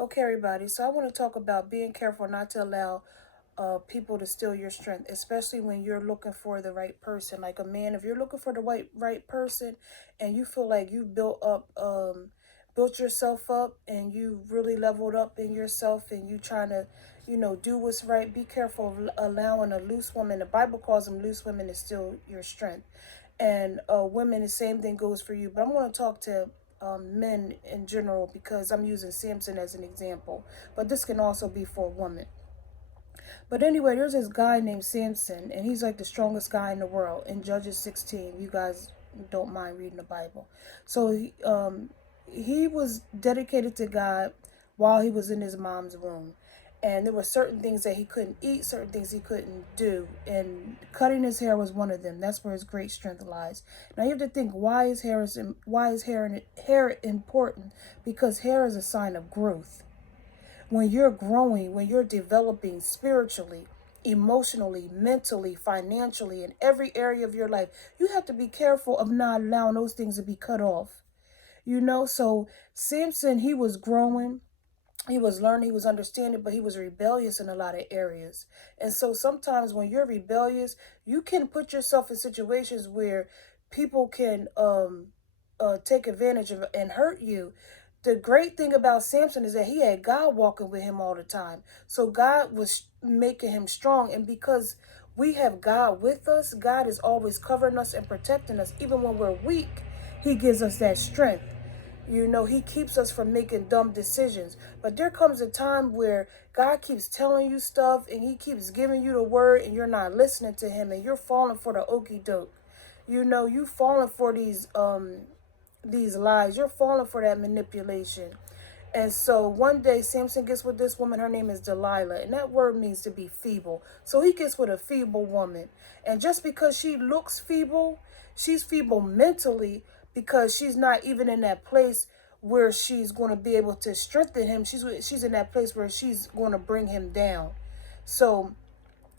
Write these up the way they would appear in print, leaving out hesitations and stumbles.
Okay, everybody. So I want to talk about being careful not to allow people to steal your strength, especially when you're looking for the right person. Like a man, if you're looking for the right person, and you feel like you've built yourself up, and you really leveled up in yourself, and you trying to, do what's right. Be careful of allowing a loose woman. The Bible calls them loose women to steal your strength, and women, the same thing goes for you. But I'm going to talk to men in general because I'm using Samson as an example, but this can also be for a woman. But anyway, there's this guy named Samson, and he's like the strongest guy in the world in Judges 16. You guys don't mind reading the Bible. So he was dedicated to God while he was in his mom's womb. And there were certain things that he couldn't eat, certain things he couldn't do. And cutting his hair was one of them. That's where his great strength lies. Now you have to think, why is hair important? Because hair is a sign of growth. When you're growing, when you're developing spiritually, emotionally, mentally, financially, in every area of your life, you have to be careful of not allowing those things to be cut off. So Samson, he was growing, he was learning, he was understanding, but he was rebellious in a lot of areas. And so sometimes when you're rebellious, you can put yourself in situations where people can take advantage of and hurt you. The great thing about Samson is that he had God walking with him all the time. So God was making him strong. And because we have God with us, God is always covering us and protecting us. Even when we're weak, he gives us that strength. He keeps us from making dumb decisions. But there comes a time where God keeps telling you stuff and he keeps giving you the word and you're not listening to him and you're falling for the okey doke. You falling for these lies. You're falling for that manipulation. And so one day Samson gets with this woman. Her name is Delilah. And that word means to be feeble. So he gets with a feeble woman. And just because she looks feeble, she's feeble mentally because she's not even in that place where she's going to be able to strengthen him. She's in that place where she's going to bring him down. So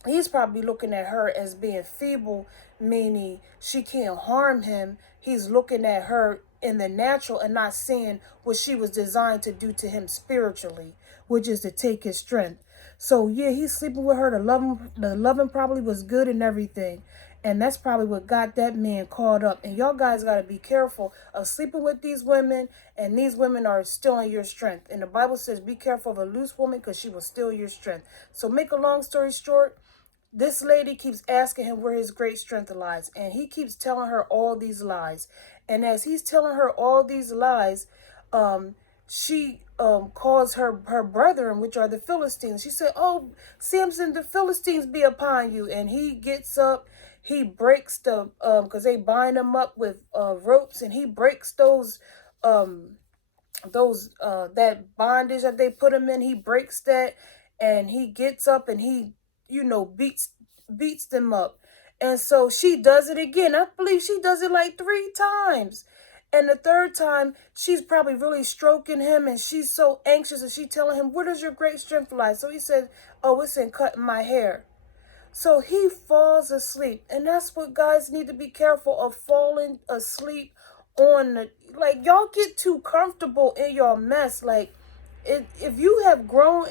he's probably looking at her as being feeble, meaning she can't harm him. He's looking at her in the natural and not seeing what she was designed to do to him spiritually, which is to take his strength. So yeah, he's sleeping with her. The loving probably was good and everything. And that's probably what got that man caught up. And y'all guys got to be careful of sleeping with these women. And these women are stealing your strength. And the Bible says, be careful of a loose woman because she will steal your strength. So make a long story short, this lady keeps asking him where his great strength lies. And he keeps telling her all these lies. And as he's telling her all these lies, she calls her brethren, which are the Philistines. She said, "Oh, Samson, the Philistines be upon you." And he gets up. He breaks because they bind him up with ropes. And he breaks um, that bondage that they put him in. He breaks that. And he gets up and he beats them up. And so she does it again. I believe she does it like 3 times. And the third time, she's probably really stroking him and she's so anxious and she's telling him, where does your great strength lie? So he said, oh, it's in cutting my hair. So he falls asleep. And that's what guys need to be careful of, falling asleep on like, y'all get too comfortable in your mess. Like, if you have grown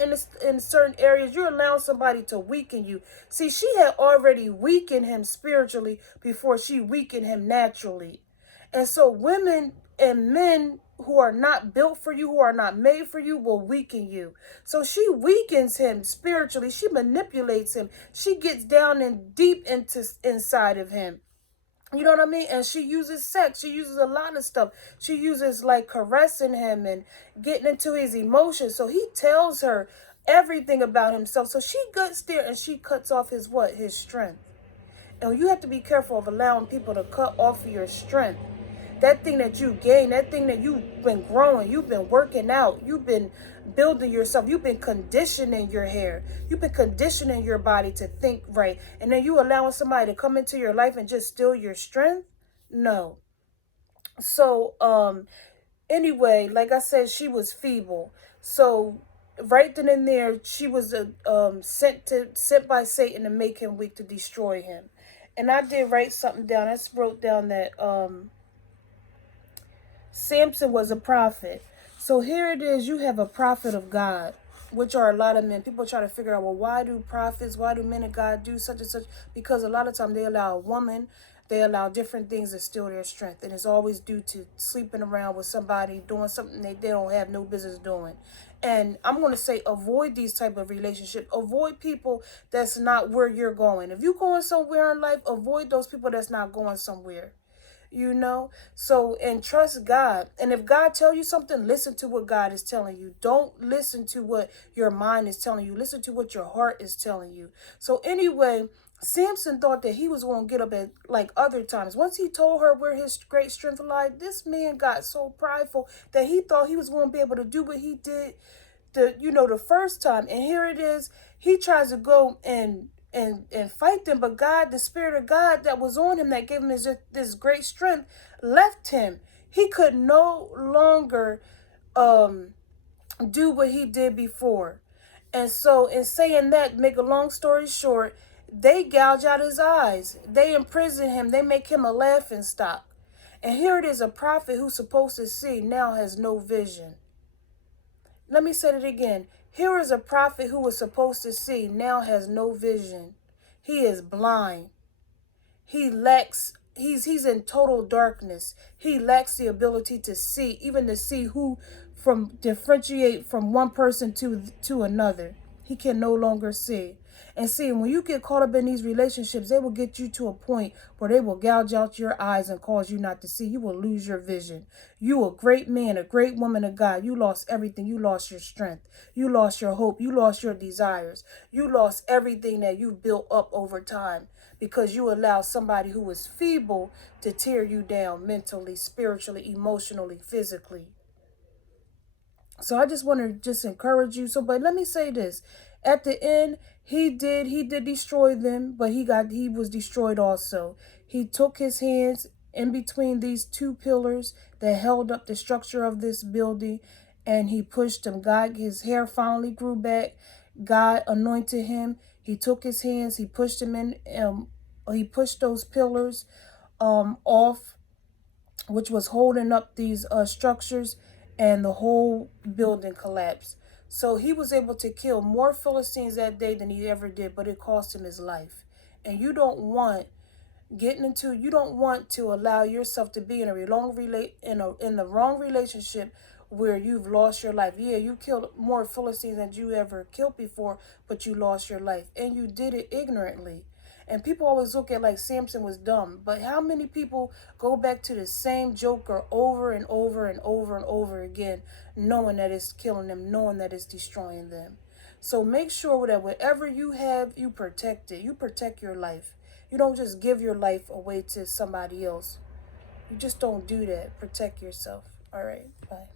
in certain areas, you're allowing somebody to weaken you. See, she had already weakened him spiritually before she weakened him naturally. And so women and men who are not built for you, who are not made for you, will weaken you. So she weakens him spiritually. She manipulates him. She gets down and deep inside of him. You know what I mean? And she uses sex. She uses a lot of stuff. She uses like caressing him and getting into his emotions. So he tells her everything about himself. So she gets there and she cuts off his what? His strength. And you have to be careful of allowing people to cut off your strength. That thing that you gain, that thing that you've been growing, you've been working out, you've been building yourself, you've been conditioning your hair, you've been conditioning your body to think right. And then you allowing somebody to come into your life and just steal your strength? No. So, anyway, like I said, she was feeble. So right then and there, she was sent by Satan to make him weak, to destroy him. And I did write something down. I wrote down that Samson was a prophet. So here it is. You have a prophet of God, which are a lot of men. People try to figure out, well, why do prophets, why do men of God do such and such? Because a lot of time they allow a woman, they allow different things to steal their strength. And it's always due to sleeping around with somebody, doing something they don't have no business doing. And I'm going to say avoid these type of relationships. Avoid people that's not where you're going. If you're going somewhere in life, avoid those people that's not going somewhere. So, and trust God. And if God tell you something, listen to what God is telling you. Don't listen to what your mind is telling you. Listen to what your heart is telling you. So anyway, Samson thought that he was going to get up at like other times. Once he told her where his great strength lied, this man got so prideful that he thought he was going to be able to do what he did the first time. And here it is, he tries to go and fight them, but God, the Spirit of God that was on him, that gave him this great strength, left him. He could no longer do what he did before. And so in saying that, make a long story short, they gouge out his eyes, they imprison him, they make him a laughing stock. And here it is, a prophet who's supposed to see now has no vision. Let me say it again. Here is a prophet who was supposed to see, now has no vision. He is blind. He lacks, he's in total darkness. He lacks the ability to see, even to see who from differentiate from one person to another. He can no longer see. And see, when you get caught up in these relationships, they will get you to a point where they will gouge out your eyes and cause you not to see. You will lose your vision. You a great man, a great woman of God. You lost everything. You lost your strength. You lost your hope. You lost your desires. You lost everything that you built up over time because you allowed somebody who was feeble to tear you down mentally, spiritually, emotionally, physically. So I just want to just encourage you. So, but let me say this. At the end, he did destroy them, but he was destroyed also. He took his hands in between these two pillars that held up the structure of this building, and he pushed them. His hair finally grew back. God anointed him. He took his hands, he pushed them in, he pushed those pillars off, which was holding up these structures, and the whole building collapsed. So he was able to kill more Philistines that day than he ever did, but it cost him his life. And you don't want to allow yourself to be in in the wrong relationship where you've lost your life. Yeah, you killed more Philistines than you ever killed before, but you lost your life, and you did it ignorantly. And people always look at like Samson was dumb, but how many people go back to the same joker over and over and over and over again, knowing that it's killing them, knowing that it's destroying them? So make sure that whatever you have, you protect it. You protect your life. You don't just give your life away to somebody else. You just don't do that. Protect yourself. All right. Bye.